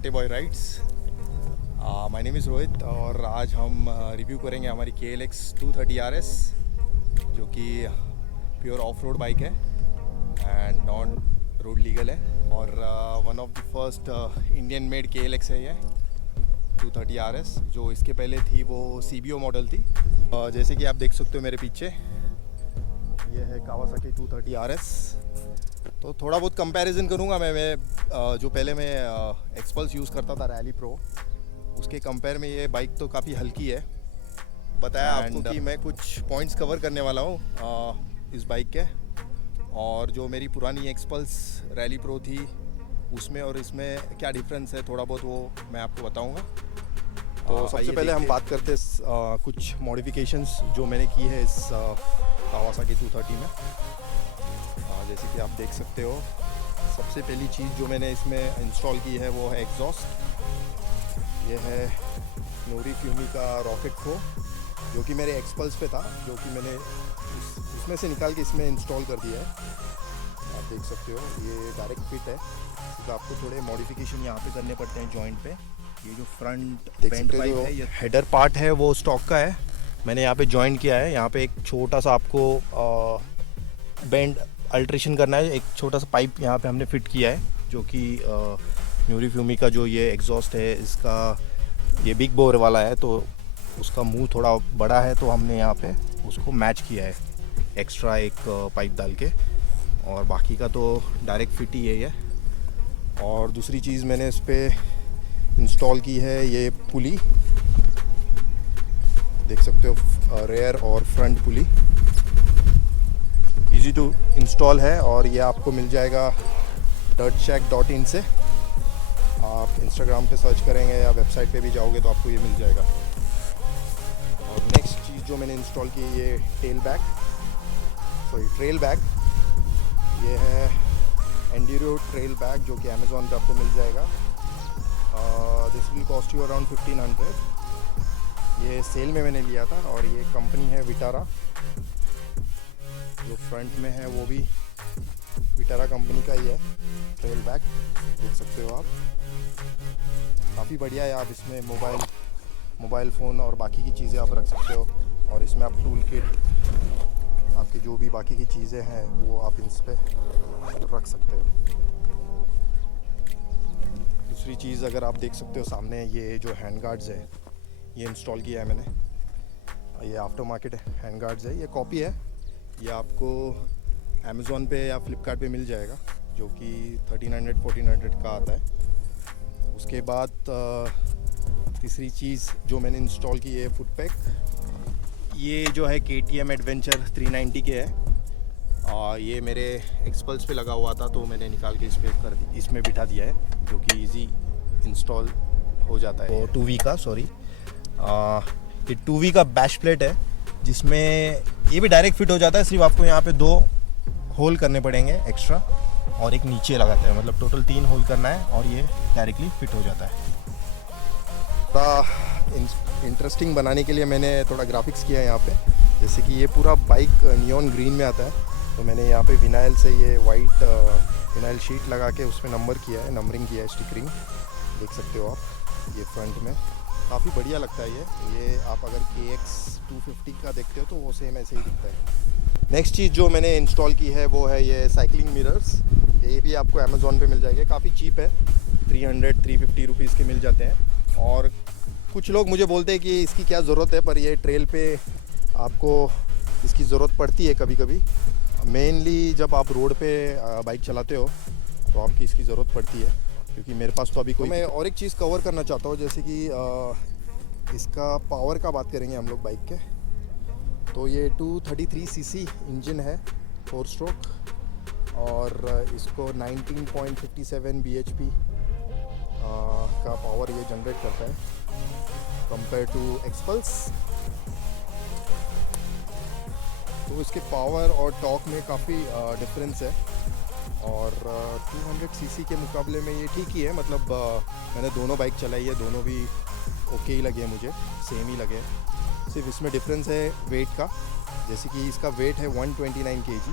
घाटे boy rides. My name is Rohit और आज हम रिव्यू करेंगे हमारी KLX 230 RS जो कि प्योर ऑफ रोड बाइक है एंड नॉन रोड लीगल है और one of the first Indian made KLX है ये 230 RS। जो इसके पहले थी वो CBO मॉडल थी। जैसे कि आप देख सकते हो मेरे पीछे ये है कावासाकी 230 RS। तो थोड़ा बहुत कंपैरिजन करूँगा मैं जो पहले मैं एक्सपल्स यूज़ करता था रैली प्रो, उसके कंपेयर में ये बाइक तो काफ़ी हल्की है। बताया आपको कि मैं कुछ पॉइंट्स कवर करने वाला हूँ इस बाइक के, और जो मेरी पुरानी एक्सपल्स रैली प्रो थी उसमें और इसमें क्या डिफरेंस है थोड़ा बहुत वो मैं आपको बताऊँगा। तो सबसे पहले हम बात करते हैं कुछ मॉडिफिकेशंस जो मैंने की है इस कावासाकी 230 में। जैसे कि आप देख सकते हो, सबसे पहली चीज़ जो मैंने इसमें इंस्टॉल की है वो है एग्जॉस्ट। ये है नोरी फ्यूमी का रॉकेट प्रो जो कि मेरे एक्सपल्स पे था, जो कि मैंने उसमें से निकाल के इसमें इंस्टॉल कर दिया है। आप देख सकते हो ये डायरेक्ट फिट है, तो आपको थोड़े मॉडिफिकेशन यहाँ पे करने पड़ते हैं जॉइंट पे। ये जो फ्रंट बेंट पाइप है, ये हेडर पार्ट है वो स्टॉक का है, मैंने यहाँ पे जॉइन किया है। यहाँ पे एक छोटा सा आपको बेंड अल्ट्रेशन करना है, एक छोटा सा पाइप यहाँ पे हमने फिट किया है जो कि न्यूरी फ्यूमी का जो ये एग्जॉस्ट है इसका ये बिग बोर वाला है, तो उसका मुंह थोड़ा बड़ा है तो हमने यहाँ पे उसको मैच किया है एक्स्ट्रा एक पाइप डाल के, और बाकी का तो डायरेक्ट फिट ही है। और दूसरी चीज़ मैंने इस पर इंस्टॉल की है ये पुली, देख सकते हो रेयर और front pulley, easy to install है। और ये आपको मिल जाएगा dirtshack.in से, आप इंस्टाग्राम पे सर्च करेंगे या वेबसाइट पे भी जाओगे तो आपको ये मिल जाएगा। और नेक्स्ट चीज़ जो मैंने इंस्टॉल की है ये ट्रेल बैग। ये है एंड्यूरो ट्रेल बैग जो कि अमेज़ॉन पे आपको मिल जाएगा। This will cost you around 1500। ये सेल में मैंने लिया था और ये कंपनी है विटारा, जो फ्रंट में है वो भी विटारा कंपनी का ही है ट्रेल बैग, देख सकते हो आप। काफ़ी बढ़िया है, आप इसमें मोबाइल फ़ोन और बाकी की चीज़ें आप रख सकते हो, और इसमें आप टूल किट आपकी जो भी बाकी की चीज़ें हैं वो आप इस पर रख सकते हो। दूसरी चीज़ अगर आप देख सकते हो सामने ये जो हैंड गार्ड्स है ये इंस्टॉल किया है मैंने। ये आफ्टर मार्केट हैंड गार्ड्स है, ये कॉपी है, ये आपको अमेज़ॉन पे या फ्लिपकार्ट पे मिल जाएगा जो कि 1300-1400 का आता है। उसके बाद तीसरी चीज़ जो मैंने इंस्टॉल की है फुट पैक। ये जो है KTM एडवेंचर 390 के है, ये मेरे एक्सपल्स पे लगा हुआ था तो मैंने निकाल के इसमें बिठा दिया है जो कि इजी इंस्टॉल हो जाता है। तो 2V का ये 2V का बैश प्लेट है जिसमें ये भी डायरेक्ट फिट हो जाता है, सिर्फ आपको यहाँ पे 2 होल करने पड़ेंगे एक्स्ट्रा और एक नीचे लगाते हैं, मतलब टोटल 3 होल करना है और ये डायरेक्टली फिट हो जाता है। थोड़ा इंटरेस्टिंग बनाने के लिए मैंने थोड़ा ग्राफिक्स किया है यहाँ पे, जैसे कि ये पूरा बाइक नियॉन ग्रीन में आता है, तो मैंने यहाँ पे विनाइल से ये वाइट विनाइल शीट लगा के उसमें नंबर किया है, नंबरिंग किया है, स्टिकरिंग देख सकते हो आप। ये फ्रंट में काफ़ी बढ़िया लगता है ये आप अगर KX 250 का देखते हो तो वो सेम ऐसे ही दिखता है। नेक्स्ट चीज़ जो मैंने इंस्टॉल की है वो है ये साइकिलिंग मिरर्स। ये भी आपको अमेज़ॉन पे मिल जाएंगे, काफ़ी चीप है, 300-350 रुपीज़ के मिल जाते हैं। और कुछ लोग मुझे बोलते हैं कि इसकी क्या ज़रूरत है, पर ये ट्रेल पे आपको इसकी ज़रूरत पड़ती है कभी कभी, मेनली जब आप रोड पे बाइक चलाते हो तो आपकी इसकी ज़रूरत पड़ती है, क्योंकि मेरे पास तो अभी कोई। मैं और एक चीज़ कवर करना चाहता हूँ, जैसे कि इसका पावर का बात करेंगे हम लोग बाइक के, तो ये 233 cc इंजन है 4 स्ट्रोक, और इसको 19.57 bhp का पावर ये जनरेट करता है कंपेयर टू एक्सपल्स। तो इसके पावर और टॉर्क में काफ़ी डिफरेंस है, और 200 cc के मुकाबले में ये ठीक ही है। मतलब मैंने दोनों बाइक चलाई है, दोनों भी ओके ही लगे मुझे, सेम ही लगे, सिर्फ इसमें डिफरेंस है वेट का। जैसे कि इसका वेट है 129 kg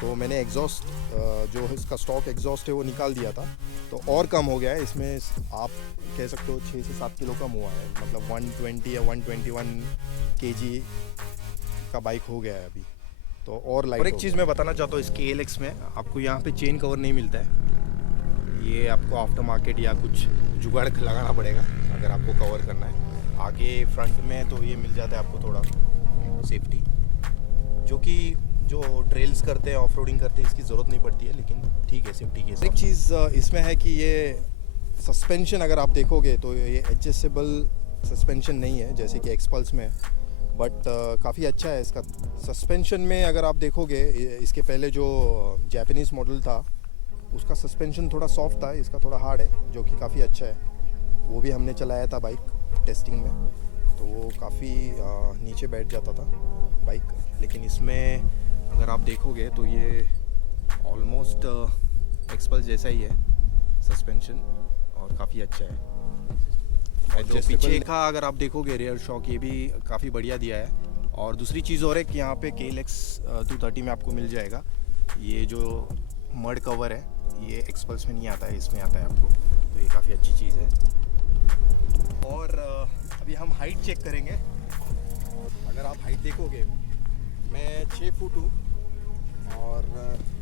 तो मैंने एग्जॉस्ट जो इसका स्टॉक एग्जॉस्ट है वो निकाल दिया था, तो और कम हो गया है इसमें। आप कह सकते हो 6 से 7 किलो कम हुआ है, मतलब 120 या 121 केजी का बाइक हो गया है अभी, तो और लाइट। और एक चीज़ मैं बताना चाहता हूँ, इस KLX में आपको यहाँ पे चेन कवर नहीं मिलता है, ये आपको आफ्टर मार्केट या कुछ जुगाड़ लगाना पड़ेगा अगर आपको कवर करना है। आगे फ्रंट में तो ये मिल जाता है आपको थोड़ा सेफ्टी, जो कि जो ट्रेल्स करते हैं, ऑफ रोडिंग करते हैं, इसकी ज़रूरत नहीं पड़ती है, लेकिन ठीक है सेफ्टी की। एक चीज़ इसमें है कि ये सस्पेंशन अगर आप देखोगे तो ये एडजस्टेबल सस्पेंशन नहीं है जैसे कि एक्सपल्स में है, बट काफ़ी अच्छा है इसका सस्पेंशन में। अगर आप देखोगे इसके पहले जो जापानीज़ मॉडल था उसका सस्पेंशन थोड़ा सॉफ्ट था, इसका थोड़ा हार्ड है, जो कि काफ़ी अच्छा है। वो भी हमने चलाया था बाइक टेस्टिंग में, तो वो काफ़ी नीचे बैठ जाता था बाइक, लेकिन इसमें अगर आप देखोगे तो ये ऑलमोस्ट एक्सपल्स जैसा ही है सस्पेंशन, और काफ़ी अच्छा है। और जो पीछे का अगर आप देखोगे रियर शॉक, ये भी काफ़ी बढ़िया दिया है। और दूसरी चीज़ और है कि यहाँ पे KLX 230 में आपको मिल जाएगा ये जो मड कवर है, ये एक्सपल्स में नहीं आता है, इसमें आता है आपको, तो ये काफ़ी अच्छी चीज़ है। और अभी हम हाइट चेक करेंगे। अगर आप हाइट देखोगे, मैं 6 फुट हूँ और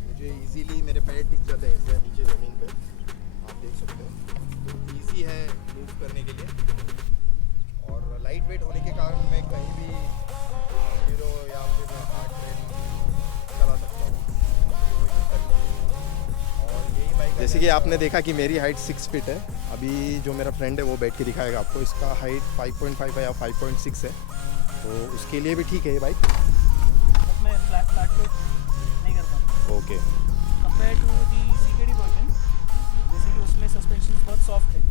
मुझे इजीली मेरे पैर टिक जाते हैं इसमें नीचे ज़मीन पे, आप देख सकते हो, तो इजी है मूव करने के लिए। और लाइट वेट होने के कारण मैं कहीं भी हीरो या फिर हार्ड ट्रेन चला सकता हूँ, कोई दिक्कत नहीं है। और यही बाइक, जैसे कि आपने देखा कि मेरी हाइट 6 फीट है, अभी जो मेरा फ्रेंड है वो बैठ के दिखाएगा आपको, इसका हाइट 5.5 है या 5.6 है, तो उसके लिए भी ठीक है ये बाइक। मैं फ्लैट नहीं कर पाता। Okay, compare to the CKD version, जैसे कि उसमें सस्पेंशन बहुत सॉफ्ट है,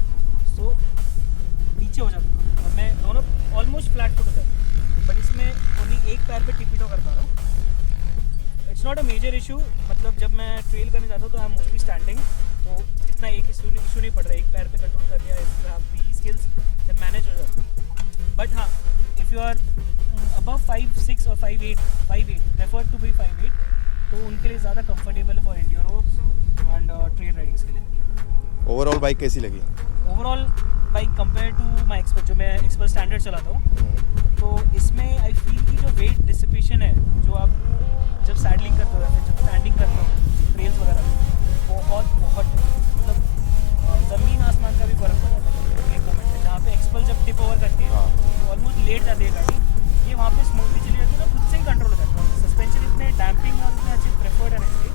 सो नीचे हो जाता है और मैं दोनों ऑलमोस्ट फ्लैट फुट होता है, बट इसमें ओनली एक पैर पे टिपिटो कर पा रहा हूँ। It's not a major issue, मतलब जब मैं ट्रेल करने जाता हूँ तो आई एम मोस्टली स्टैंडिंग, तो इतना एक इशू नहीं पड़ रहा है, एक पैर पे कंट्रोल कर दिया, दी स्किल्स दैट मैनेज हो जाता है। बट हाँ, if you are above 5'6" or 5'8", prefer to be 5'8", तो उनके लिए ज़्यादा कंफर्टेबल है for enduro and trail ridings के लिए। ओवरऑल बाइक कैसी लगी? Overall bike compare to my expert, जो मैं एक्सपर्ट स्टैंडर्ड चलाता हूँ, तो इसमें आई फील की जो वेट डिसिपेशन है, जो आप जब सैडलिंग करते हो या फिर जब स्टैंडिंग करते हो ट्रेल्स वगैरह में, बहुत मतलब ज़मीन आसमान का भी फ़र्क पड़ जाता है एक मोमेंट में, जहाँ पे एक्सपल जब टिप ओवर करती है तो ऑलमोस्ट लेट जाती है गाड़ी, ये वहाँ पे स्मूथली चली जाती है ना, खुद से ही कंट्रोल हो जाता है। सस्पेंशन इतने डैम्पिंग और इतने अच्छे प्रेफर्ड है इसलिए,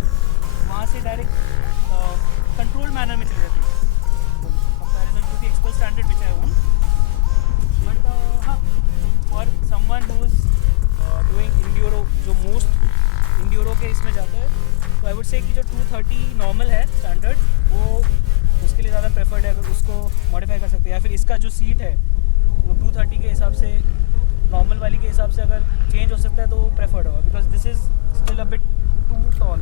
वहाँ से डायरेक्ट कंट्रोल मैनर में चली जाती है comparison to the example standard which I own. But हाँ, for someone who is doing enduro, जो मोस्ट इंड्योरो के इसमें जाता है, तो आई वुड से कि जो 230 नॉर्मल है स्टैंडर्ड, वो उसके लिए ज़्यादा प्रेफर्ड है, अगर उसको मॉडिफाई कर सकते हैं, या फिर इसका जो सीट है वो 230 के हिसाब से नॉर्मल वाली के हिसाब से अगर चेंज हो सकता है तो प्रेफर्ड होगा, because this is still a bit too tall.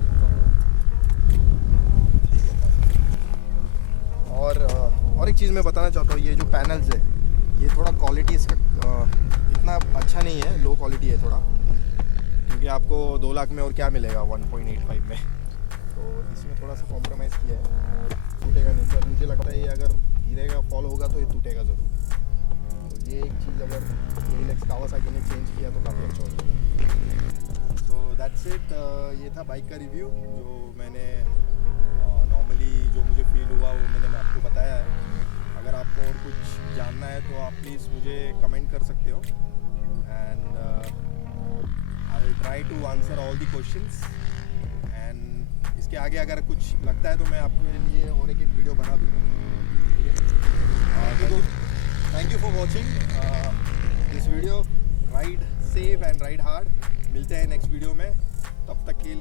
और एक चीज़ मैं बताना चाहता हूँ, ये जो पैनल्स है, ये थोड़ा क्वालिटी इसका इतना अच्छा नहीं है, लो क्वालिटी है थोड़ा, क्योंकि आपको 2 लाख में और क्या मिलेगा 1.85 में, तो इसमें थोड़ा सा कॉम्प्रोमाइज़ किया है। टूटेगा नहीं सर, मुझे लगता है ये अगर गिरेगा फॉल होगा तो ये टूटेगा ज़रूर, तो ये एक चीज़ अगर KLX कावासाकी ने चेंज किया तो काफ़ी अच्छा हो जाएगा। तो दैट्स इट, ये था बाइक का रिव्यू, जो मैंने नॉर्मली जो मुझे फील हुआ वो मैंने आपको बताया है। अगर आपको और कुछ जानना है तो आप प्लीज़ मुझे कमेंट कर सकते हो, and I will try to answer all the questions. And इसके आगे अगर कुछ लगता है तो मैं आपके लिए और एक वीडियो बना दूँगा। Thank you for watching this video. Ride safe and ride hard. मिलते हैं नेक्स्ट वीडियो में, तब तक के लिए